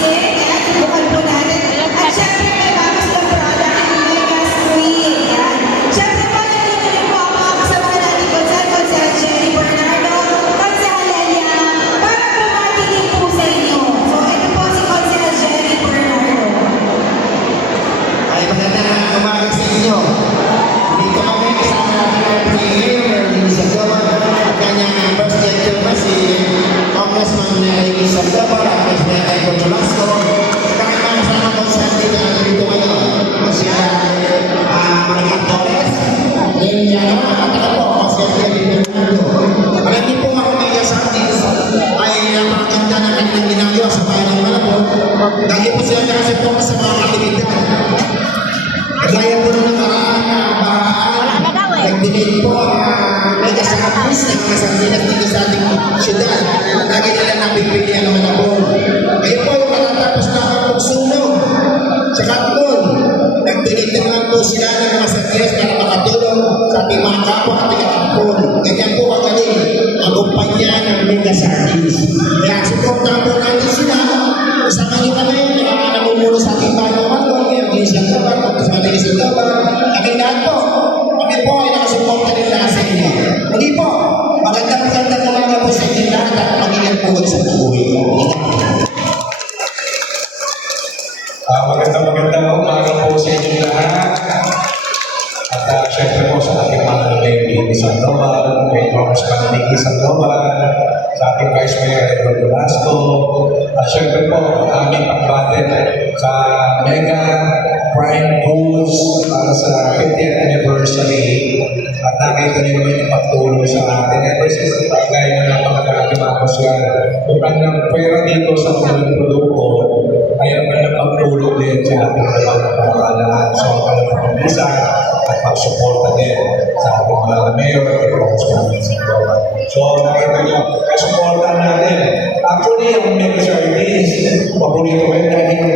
music. Yan, subukan po natin. At syempre, may bago silang product, Mega Screen. Yan. Syempre po, nandito rin po ang mga kasama natin Consel Jenny Bernardo, Consel Lelia, para pumatigin po sa inyo. So, ito po si Consel Jenny Bernardo. Ay, magandang umaga sa inyo. Dito kami kasama natin si Mayor Luisa Gawan at kanyang birthday chairman si Congressman Ricky Sandoval at President Michael Velasco. Kami mga kasama ko sa atin na dito ngayon. Si Maria Torres, Liliano, at ako po, si Jenny Bernardo. Alam niyo po mga media sa atin ay napakaganda ng kanilang ginagawa sa bayan ng Malabon. Lagi po sila nakasipong sa mga aktividad. Kaya po nung nakaraan na nag-donate po medyo sa kapis ng mga sardinas dito sa ating syudad. Lagi nila napipili ang mga Malabon. Ngayon po yung matatapos na ang pagsunog sa Katmon. Nag-donate naman po sila ng mga sardinas para makatulong sa ating mga kapwa at ating Katmon. Ganyan po ang galing ang kumpanya ng Mega Sardines. Kaya supportan po natin sila. Kasama nyo kami, namumuno sa ating bayan ng Malabon, ang Isang Gawan, sa ating Isang Gawan. Kami lahat po. Kami po ay nakasuporta nila sa inyo. Hindi po, magandang umaga po sa inyo lahat at mag-ingat po sa buhay. Magandang umaga po sa inyo lahat. At syempre po sa ating mga Lady Sandoval, may Congressman Ricky Sandoval, sa ating Vice Mayor Edward Velasco, at syempre po ang aming pagbatin sa Mega Prime Foods para sa 50th anniversary. At nakita niyo naman yung pagtulong sa atin. Ever since the pagkain na napakakimapos yan, yung kanyang pera dito sa mga produkto, ay ang kanyang pagtulong din sa ating mga pamahalaan. So, ang kanyang pag-isa at pag-suporta din sa ating mga mayor at congressman. So, nakita niyo, suporta natin. Actually, ang Mega Sardines, paborito ko yun dahil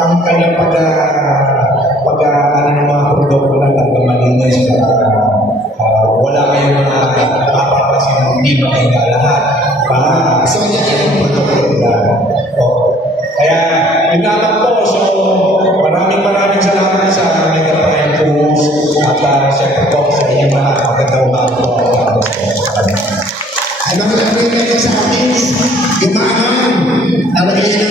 ang kanyang pag-ano ng mga produkto na talagang malinis para wala kayong mga papapasin na hindi makahinga lahat. Para gusto niya yung produkto nila. Kaya, yun naman po. So, maraming salamat sa Mega Prime Foods at syempre po sa inyo mga magandang umaga po. Ay, mga Mega Sardines, gumaan. Talaga yan